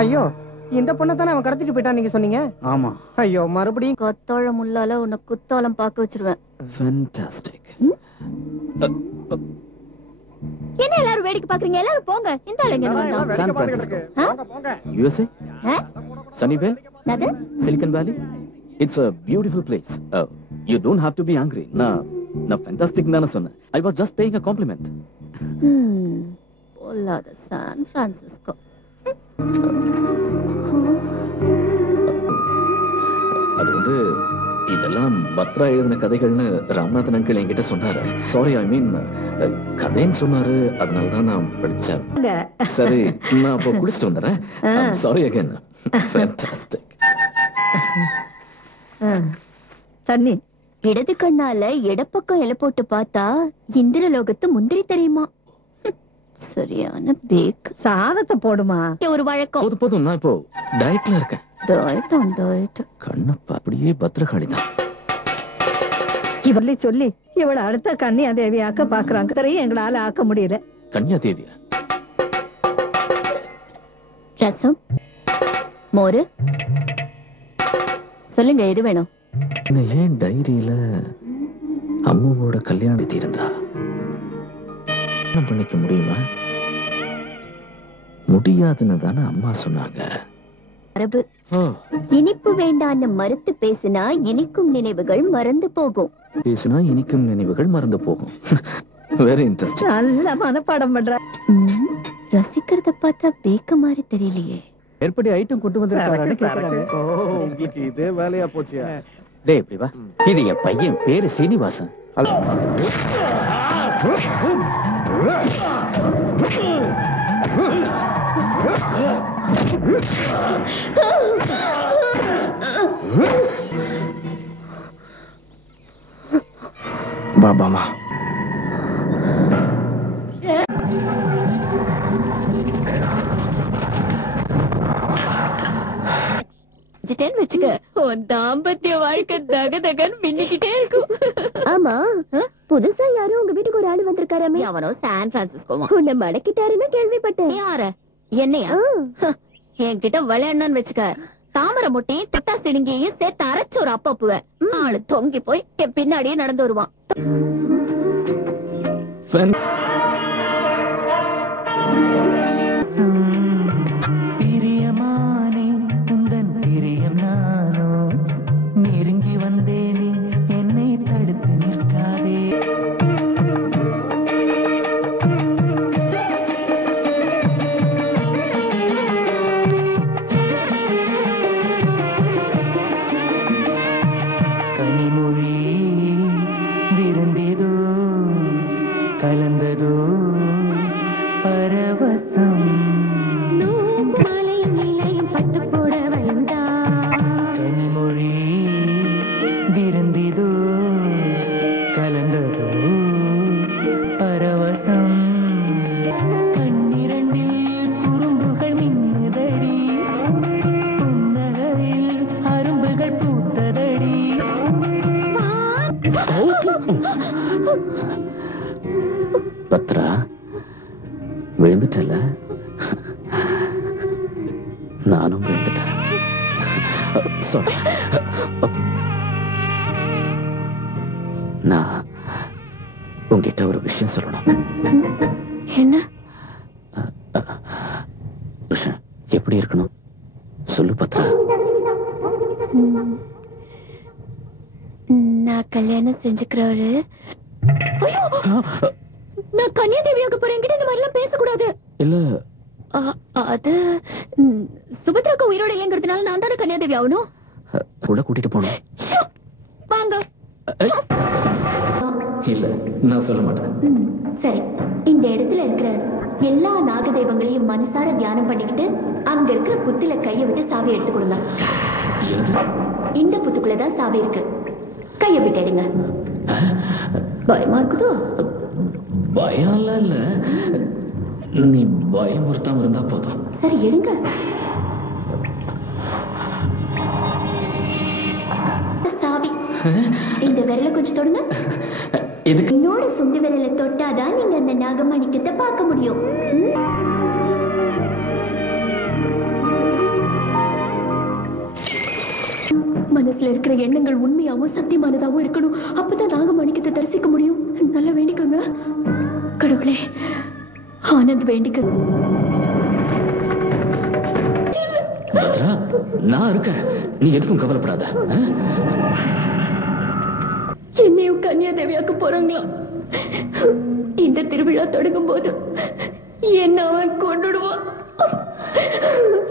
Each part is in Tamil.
ஐயோ, இந்த பொண்ணை தானே அவன் கடத்திட்டு போயிட்டான் நீங்க சொன்னீங்க? ஆமா. ஐயோ, மறுபடியும் கொத்தோளம் முள்ளால உன்னை குத்தாலம் பார்க்க வச்சிருவேன். ஃபேண்டாஸ்டிக். என்ன எல்லாரும் வேடிக்கை பாக்குறீங்க? எல்லாரும் போங்க. இந்த ஆளுங்க வந்தா San Francisco, USA, Sunnyvale, Silicon Valley. It's a beautiful place. You don't have to be angry. Na fantastic nana sonna. I was just paying a compliment. பொல்லாத சான் பிரான்சிஸ்கோ. அது வந்து இதெல்லாம் பத்ரா எழுதின கதைகள்னு ராமநாதன் அங்கிள் என்கிட்ட சொன்னாரு. சாரி, ஐ மீன் கதைன்னு சொன்னாரு, அதனாலதான் நான் படிச்சேன். சரி, நான் அப்போ குடிச்சிட்டு வந்துடுறேன். Sorry again. ஃபேண்டாஸ்டிக். தண்ணி இடது கண்ணால இடப்பக்கம் இலை போட்டு பார்த்தா இந்திரலோகத்து முந்திரி தெரியுமா? சரியான பேக். சாதத்தை போடுமா? ஒரு வழக்கம். போதும் போதும், நான் இப்போ டயட்ல இருக்கேன். கண்ணப்பா அப்படியே பத்ரகாளிதான். இவளை சொல்லி இவளை அடுத்த கன்னியா தேவி ஆக்க பாக்குறாங்க. தெரியும், எங்களால ஆக்க முடியல. கன்னியா தேவியா? ரசம், மோரு, சொல்லுங்க எது வேணும்? ஏன் டைரியில அம்மாவோட கல்யாணத்தை இருந்தா பண்ணிக்க முடியுமா? முடியாதுன்னு தானே அம்மா சொன்னாங்க. மரபு. இனிப்பு வேண்டான்னு மறுத்து பேசினா இனிக்கும் நினைவுகள் மறந்து போகும். பேசினா இனிக்கும் நினைவுகள் மறந்து போகும். Very interesting. நல்ல மனப்பாடம் பண்ற. ரசிக்கிறத பார்த்தா பேக்க மாதிரி தெரியலையே. எப்படி ஐட்டம் கொண்டு வந்திருக்காரு? உங்களுக்கு இதே வேலையா போச்சு. டேய் இப்படி வா. இது என் பையன் பேரு சீனிவாசன். பாபாமா வச்சுக்க, உன் தாம்பத்திய வாழ்க்கை தக தகன்னு மின்னிக்கிட்டே இருக்கும். ஆமா, புதுசா யாரும் உங்க வீட்டுக்கு ஒரு ஆளு வந்திருக்காராமே. அவனோ சான் பிரான்சிஸ்கோ. உன்னை மடக்கிட்டாருன்னு கேள்விப்பட்டேன். யார? என்னையா? என்கிட்ட விளையாடணும்னு வச்சுக்க, தாமரை முட்டையும் திட்டா சிடுங்கியையும் சேர்த்து அரைச்சு ஒரு அப்பப்புவேன். ஆளு தொங்கி போய் என் பின்னாடியே நடந்து வருவான். பத்ரா விழுந்துட்டல, நானும் விழுந்துட்டேன். சாரி. நான் உங்ககிட்ட ஒரு விஷயம் சொல்லணும். என்ன விஷயம்? எப்படி இருக்கணும் சொல்லு பத்ரா. நான் கல்யாணம் செஞ்சுக்கிறவரு. நான் கன்னியாதேவியாக போறேன். என்கிட்ட இந்த மாதிரிலாம் பேசக்கூடாது. இல்ல, அது சுபத்ராக்கு உயிரோட இல்லைங்கிறதுனால நான் தானே கன்னியாதேவி ஆகணும். கூட கூட்டிட்டு போனோம். வாங்க. இல்ல, நான் சொல்ல மாட்டேன். சரி, இந்த இடத்துல இருக்கிற எல்லா நாக தெய்வங்களையும் மனசார தியானம் பண்ணிக்கிட்டு அங்க இருக்கிற புத்தில கைய விட்டு சாவி எடுத்து கொடுங்க. இந்த புத்துக்குள்ளதான் சாவி இருக்கு. கைய விட்டு எடுங்க. பயமா இருக்குதோ? பயம் இல்ல, நீ பயமுறுத்தாம இருந்தா போதும். சரி, எடுங்க. சாவி இந்த விரல கொஞ்சம் தொடுங்க. என்னோட சுண்டு விரல தொட்டாதான் நீங்க அந்த நாகமணிக்கத்தை பார்க்க முடியும். மனசுல இருக்கிற எண்ணங்கள் உண்மையாவும் சத்தியமானதாவும் இருக்கணும். அப்பதான் நாகமாணிக்கத்தை தரிசிக்க முடியும். நல்லா வேண்டிக்கோங்க கடவுளே. ஆனந்த் வேண்டிக்க. நான் இருக்கேன், நீ எதுக்கும் கவலைப்படாத. என்னையும் கன்னியாதேவியாக்க போறாங்களா? இந்த திருவிழா தொடங்கும் போது என்ன அவன் கொண்டுடுவான்.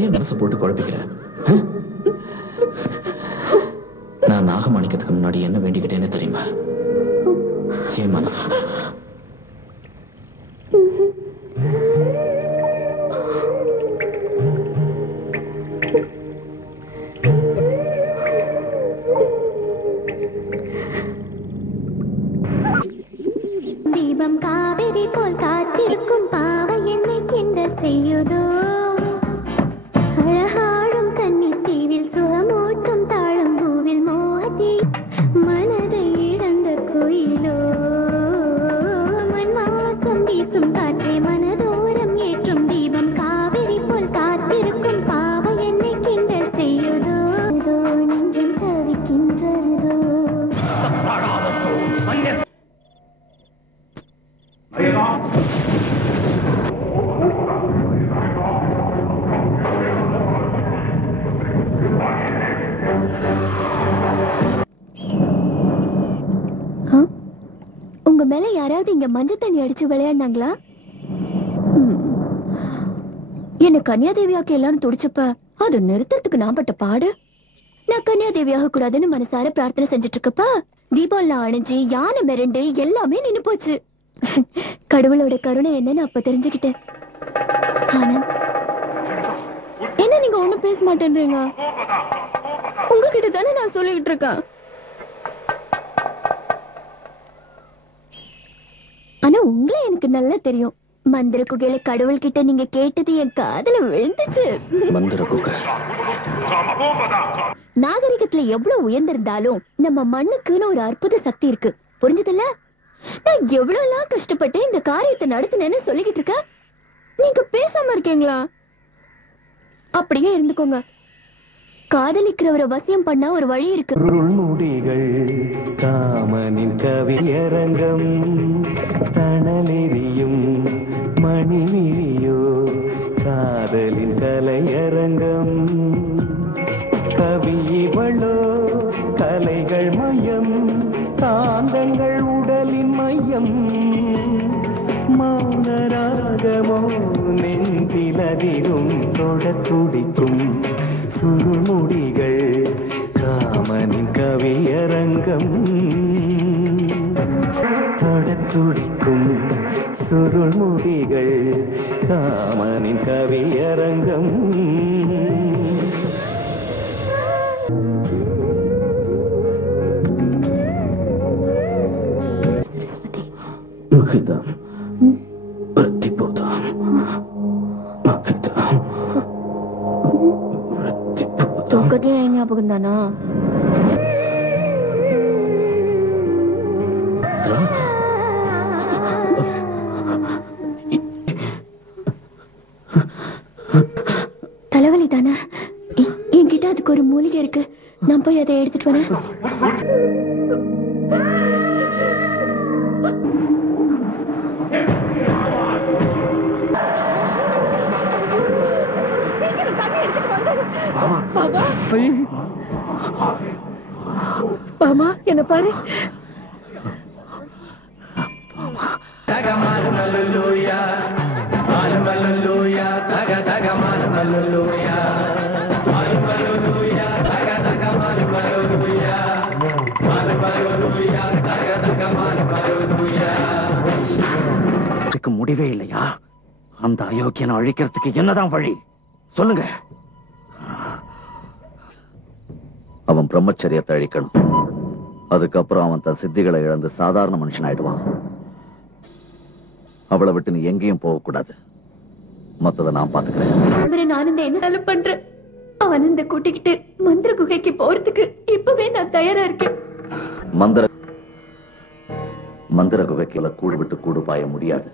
ஏன் மனசு போட்டு குழப்பிக்கிற? நான் நாகமாணிக்கத்துக்கு முன்னாடி என்ன வேண்டிக்கிட்டேன்னு தெரியுமா? என் மனசு தீபம் காவிரி போல் காத்திருக்கும் பாவை என்னை கிண்டல் செய்யுதோ. அழகாடும் கன்னி தீவில் சுகமோட்டும் தாழம் பூவில் மோகத்தி மனதை இழந்த கோயிலோ. மண்வாசம் வீசும் காற்றே மனதோரம் ஏற்றும் தீபம் காவிரி போல் காத்திருக்கும் பாவை என்னை கிண்டல் செய்யுதோ. நெஞ்சம் தவிக்கின்றதோ. உங்க மேல யாராவது இங்க மஞ்சள் தண்ணி அடிச்சு விளையாடினாங்களா? என்ன கன்னியாதேவியாக்கு எல்லாரும் துடிச்சப்ப அது நிறுத்தறதுக்கு நான் பட்ட பாடு. நான் கன்னியாதேவியாக கூடாதுன்னு மனசார பிரார்த்தனை செஞ்சுட்டு இருக்கப்ப தீபாவளி அணிஞ்சு யானை மிரண்டு எல்லாமே நின்னு போச்சு. கடவுளோட கருணை என்னன்னு அப்ப தெரிஞ்சுக்கிட்டேன். ஆனந்த், என்ன நீங்க ஒண்ணும் பேச மாட்டேன்றீங்க? உங்ககிட்ட தானே நான் சொல்லிக்கிட்டு இருக்கேன். ஆனா உங்களை எனக்கு நல்லா தெரியும். மந்திர குகையில கடவுள் கிட்ட நீங்க கேட்டது என் காதுல விழுந்துச்சு. மந்திர குகை நாகரிகத்துல எவ்வளவு உயர்ந்திருந்தாலும் நம்ம மண்ணுக்குன்னு ஒரு அற்புத சக்தி இருக்கு. புரிஞ்சதில்ல? நான் எவ்வளவு எல்லாம் கஷ்டப்பட்டு இந்த காரியத்தை நடத்தினேன்னு சொல்லிக்கிட்டு இருக்க. நீங்க பேசாம இருக்கீங்களா? அப்படியே இருந்துக்கோங்க. காதலிக்கிறவரை வசியம் பண்ண ஒரு வழி இருக்கு. முடிகள் காமனின் கவியரங்கம் தணலெறியும் மணிவிழியோ காதலின் கலையரங்கம். கவியவளோ கலைகள் மையம் காந்தங்கள் உடலின் மையம். மௌனராகமோ நெஞ்சிலதிரும் தொட துடிக்கும் சுருமுடிகள் காமனின் கவியரங்கம். தொட துடிக்கும் சுருமுடிகள் காமனின் கவியரங்கம். மகிதா பிரதிபோதா மகிதா பிரதிபோதா. தூக்கத்தையே ஞாபகம் தானா? தலைவலி தானே? என்கிட்ட அதுக்கு ஒரு மூலிகை இருக்கு. நான் போய் அதை எடுத்துட்டு வரேன். மாமா என்ன பாரு. முடிவே இல்லையா? அந்த அயோக்கியனை அழிக்கிறதுக்கு என்னதான் வழி சொல்லுங்க. அவன் பிரம்மச்சரியத்தை அழிக்கணும். அதுக்கப்புறம் அவன் தன் சித்திகளை இழந்து சாதாரண மனுஷன் ஆயிடுவான். அவளை விட்டு நீ எங்கேயும் போகக்கூடாது. மத்ததை நான் பாத்துக்கிறேன். ஆனந்த என்ன பண்றேன்? ஆனந்த கூட்டிக்கிட்டு மந்திர குகைக்கு போறதுக்கு இப்பவே நான் தயாரா இருக்கேன். மந்திர குகைக்குள்ள கூடு விட்டு கூடு பாய முடியாது.